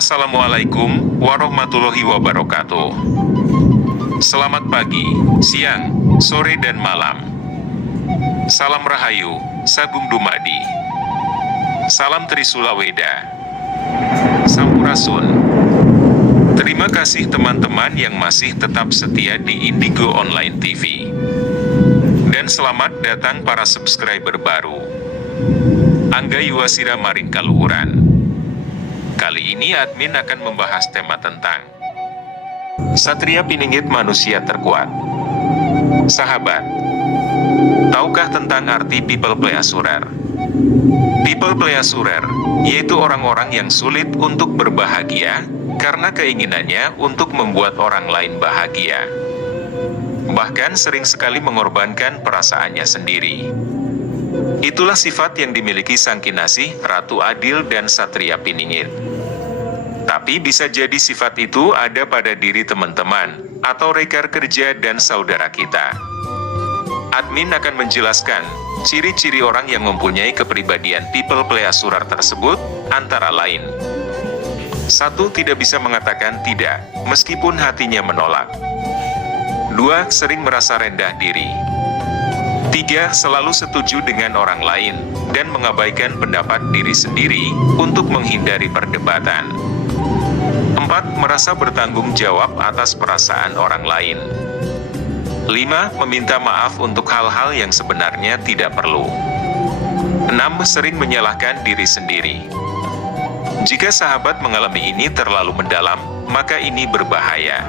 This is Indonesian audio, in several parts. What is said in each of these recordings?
Assalamualaikum warahmatullahi wabarakatuh. Selamat pagi, siang, sore dan malam. Salam Rahayu, Sagung Dumadi. Salam Trisula Weda. Sampurasun. Terima kasih teman-teman yang masih tetap setia di Indigo Online TV. Dan selamat datang para subscriber baru. Angga Yuwasira Maring Kaluhuran. Kali ini admin akan membahas tema tentang Satria Piningit manusia terkuat. Sahabat, tahukah tentang arti people pleasurer? People pleasurer, yaitu orang-orang yang sulit untuk berbahagia, karena keinginannya untuk membuat orang lain bahagia. Bahkan sering sekali mengorbankan perasaannya sendiri. Itulah sifat yang dimiliki Sang Kinasih, Ratu Adil dan Satria Piningit. Tapi bisa jadi sifat itu ada pada diri teman-teman, atau rekan kerja dan saudara kita. Admin akan menjelaskan ciri-ciri orang yang mempunyai kepribadian people pleasurer tersebut, antara lain. 1. Tidak bisa mengatakan tidak, meskipun hatinya menolak. 2. Sering merasa rendah diri. 3. Selalu setuju dengan orang lain, dan mengabaikan pendapat diri sendiri, untuk menghindari perdebatan. 4. Merasa bertanggung jawab atas perasaan orang lain. 5. Meminta maaf untuk hal-hal yang sebenarnya tidak perlu. 6. Sering menyalahkan diri sendiri. Jika sahabat mengalami ini terlalu mendalam, maka ini berbahaya.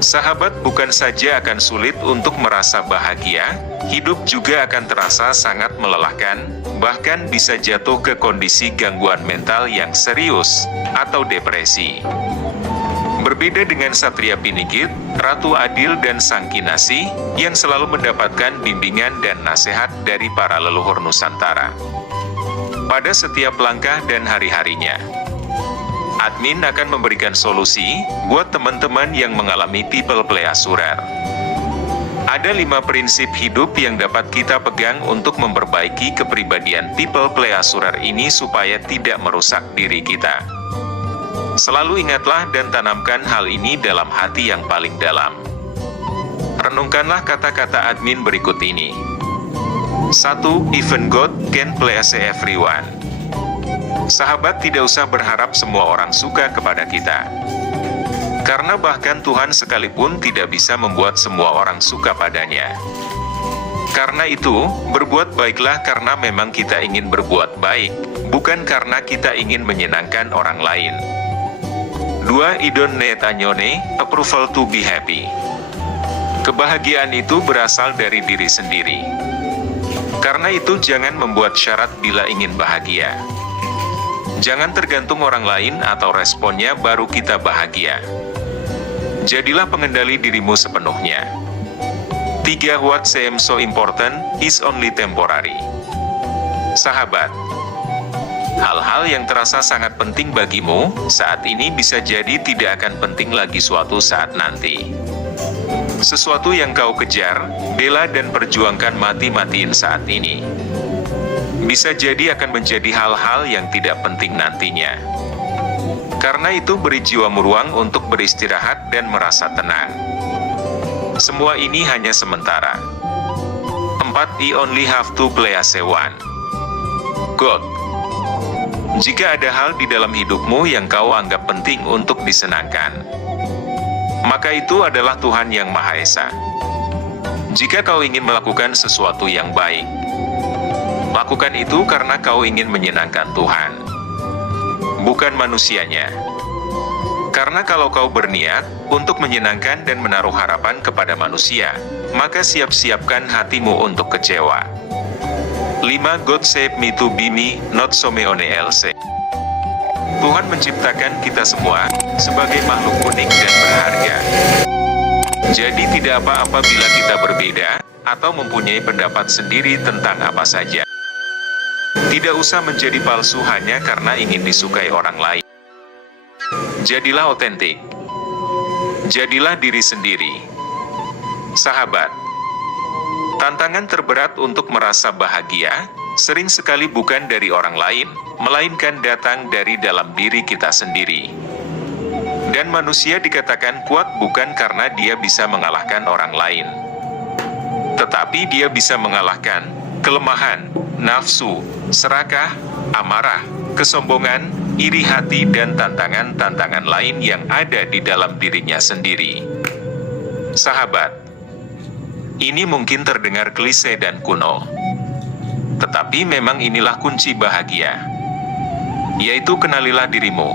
Sahabat bukan saja akan sulit untuk merasa bahagia, hidup juga akan terasa sangat melelahkan, bahkan bisa jatuh ke kondisi gangguan mental yang serius, atau depresi. Berbeda dengan Satria Piningit, Ratu Adil dan Sang Kinasih, yang selalu mendapatkan bimbingan dan nasihat dari para leluhur Nusantara pada setiap langkah dan hari-harinya. Admin akan memberikan solusi buat teman-teman yang mengalami people pleasurer. Ada 5 prinsip hidup yang dapat kita pegang untuk memperbaiki kepribadian people pleasurer ini supaya tidak merusak diri kita. Selalu ingatlah dan tanamkan hal ini dalam hati yang paling dalam. Renungkanlah kata-kata admin berikut ini. 1. Even God can please everyone. Sahabat, tidak usah berharap semua orang suka kepada kita. Karena bahkan Tuhan sekalipun tidak bisa membuat semua orang suka padanya. Karena itu, berbuat baiklah karena memang kita ingin berbuat baik, bukan karena kita ingin menyenangkan orang lain. 2. I don't need anyone approval to be happy. Kebahagiaan itu berasal dari diri sendiri. Karena itu jangan membuat syarat bila ingin bahagia. Jangan tergantung orang lain atau responnya baru kita bahagia. Jadilah pengendali dirimu sepenuhnya. 3. What seems so important is only temporary. Sahabat, hal-hal yang terasa sangat penting bagimu saat ini bisa jadi tidak akan penting lagi suatu saat nanti. Sesuatu yang kau kejar, bela dan perjuangkan mati-matiin saat ini, bisa jadi akan menjadi hal-hal yang tidak penting nantinya. Karena itu beri jiwamu ruang untuk beristirahat dan merasa tenang. Semua ini hanya sementara. 4. I only have to please one God. Jika ada hal di dalam hidupmu yang kau anggap penting untuk disenangkan, maka itu adalah Tuhan Yang Maha Esa. Jika kau ingin melakukan sesuatu yang baik, lakukan itu karena kau ingin menyenangkan Tuhan, bukan manusianya. Karena kalau kau berniat untuk menyenangkan dan menaruh harapan kepada manusia, maka siap-siapkan hatimu untuk kecewa. 5. God save me to be me, not someone else. Tuhan menciptakan kita semua sebagai makhluk unik dan berharga. Jadi tidak apa-apa bila kita berbeda, atau mempunyai pendapat sendiri tentang apa saja. Tidak usah menjadi palsu hanya karena ingin disukai orang lain. Jadilah otentik. Jadilah diri sendiri. Sahabat, Tantangan terberat untuk merasa bahagia, sering sekali bukan dari orang lain, melainkan datang dari dalam diri kita sendiri. Dan manusia dikatakan kuat bukan karena dia bisa mengalahkan orang lain, tetapi dia bisa mengalahkan kelemahan, nafsu, serakah, amarah, kesombongan, iri hati dan tantangan-tantangan lain yang ada di dalam dirinya sendiri. Sahabat, ini mungkin terdengar klise dan kuno, tetapi memang inilah kunci bahagia, yaitu kenalilah dirimu.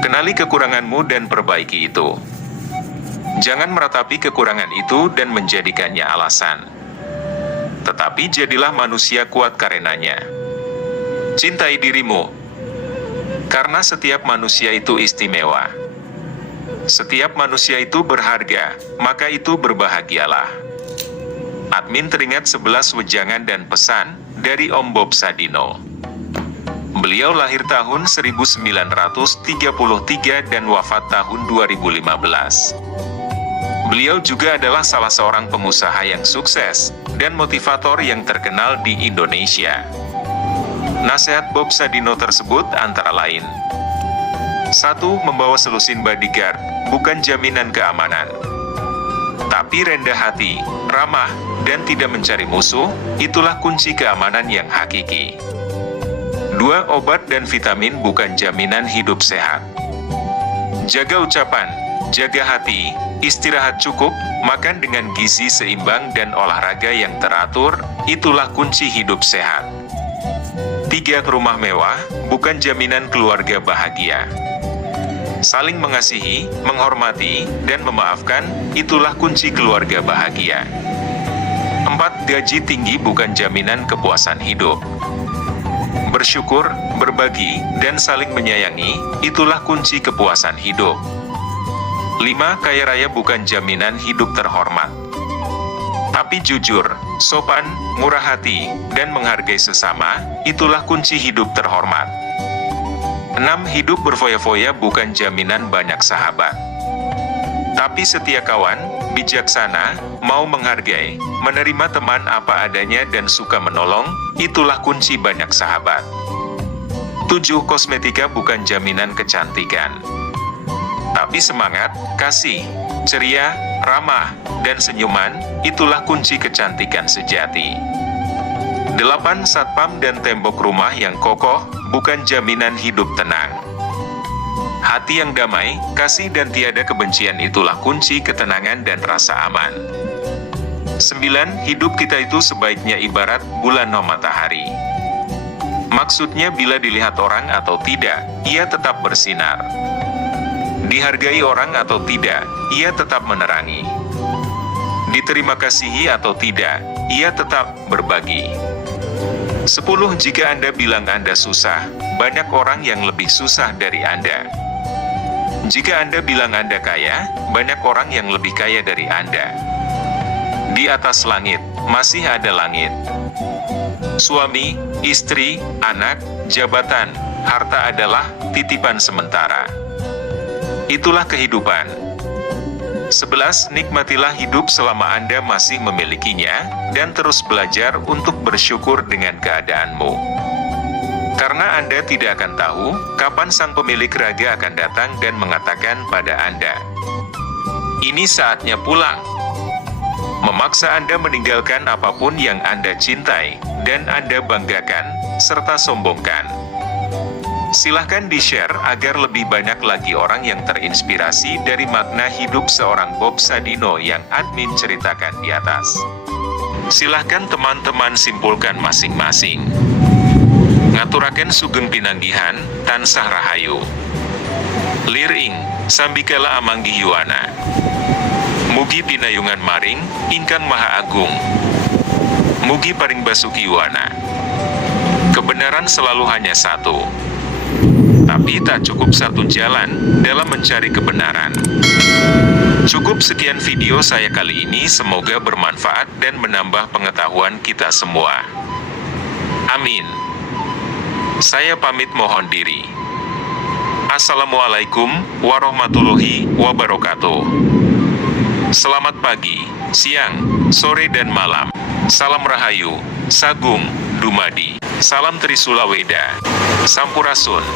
Kenali kekuranganmu dan perbaiki itu. Jangan meratapi kekurangan itu dan menjadikannya alasan, tetapi jadilah manusia kuat karenanya. Cintai dirimu, karena setiap manusia itu istimewa. Setiap manusia itu berharga, maka itu berbahagialah. Admin teringat 11 wejangan dan pesan dari Om Bob Sadino. Beliau lahir tahun 1933 dan wafat tahun 2015. Beliau juga adalah salah seorang pengusaha yang sukses dan motivator yang terkenal di Indonesia. Nasihat Bob Sadino tersebut antara lain: 1. Membawa selusin bodyguard bukan jaminan keamanan, tapi rendah hati, ramah, dan tidak mencari musuh, itulah kunci keamanan yang hakiki. 2. Obat dan vitamin bukan jaminan hidup sehat. Jaga ucapan, jaga hati, istirahat cukup, makan dengan gizi seimbang dan olahraga yang teratur, itulah kunci hidup sehat. 3. Rumah mewah bukan jaminan keluarga bahagia. Saling mengasihi, menghormati, dan memaafkan, itulah kunci keluarga bahagia. 4. Gaji tinggi bukan jaminan kepuasan hidup. Bersyukur, berbagi, dan saling menyayangi, itulah kunci kepuasan hidup. 5. Kaya raya bukan jaminan hidup terhormat. Tapi jujur, sopan, murah hati, dan menghargai sesama, itulah kunci hidup terhormat. 6. Hidup berfoya-foya bukan jaminan banyak sahabat. Tapi setia kawan, bijaksana, mau menghargai, menerima teman apa adanya dan suka menolong, itulah kunci banyak sahabat. 7. Kosmetika bukan jaminan kecantikan. Tapi semangat, kasih, ceria, ramah, dan senyuman, itulah kunci kecantikan sejati. 8. Satpam dan tembok rumah yang kokoh, bukan jaminan hidup tenang. Hati yang damai, kasih dan tiada kebencian itulah kunci ketenangan dan rasa aman. 9. Hidup kita itu sebaiknya ibarat bulan no matahari. Maksudnya bila dilihat orang atau tidak, ia tetap bersinar. Dihargai orang atau tidak, ia tetap menerangi. Diterima kasihi atau tidak, ia tetap berbagi. 10. Jika Anda bilang Anda susah, banyak orang yang lebih susah dari Anda. Jika Anda bilang Anda kaya, banyak orang yang lebih kaya dari Anda. Di atas langit, masih ada langit. Suami, istri, anak, jabatan, harta adalah titipan sementara. Itulah kehidupan. 11. Nikmatilah hidup selama Anda masih memilikinya, dan terus belajar untuk bersyukur dengan keadaanmu. Karena Anda tidak akan tahu, kapan sang pemilik raga akan datang dan mengatakan pada Anda, "Ini saatnya pulang." Memaksa Anda meninggalkan apapun yang Anda cintai, dan Anda banggakan, serta sombongkan. Silahkan di-share agar lebih banyak lagi orang yang terinspirasi dari makna hidup seorang Bob Sadino yang admin ceritakan di atas. Silahkan teman-teman simpulkan masing-masing. Ngaturaken sugeng pinanggihan, tansah rahayu. Liring, sambikala amanggi yuwana. Mugi pinayungan maring, ingkang maha agung. Mugi paring basuki yuwana. Kebenaran selalu hanya satu. Tapi tak cukup satu jalan dalam mencari kebenaran. Cukup sekian video saya kali ini, semoga bermanfaat dan menambah pengetahuan kita semua. Amin. Saya pamit mohon diri. Assalamualaikum warahmatullahi wabarakatuh. Selamat pagi, siang, sore dan malam. Salam Rahayu, Sagung, Dumadi. Salam Trisula Weda. Sampurasun.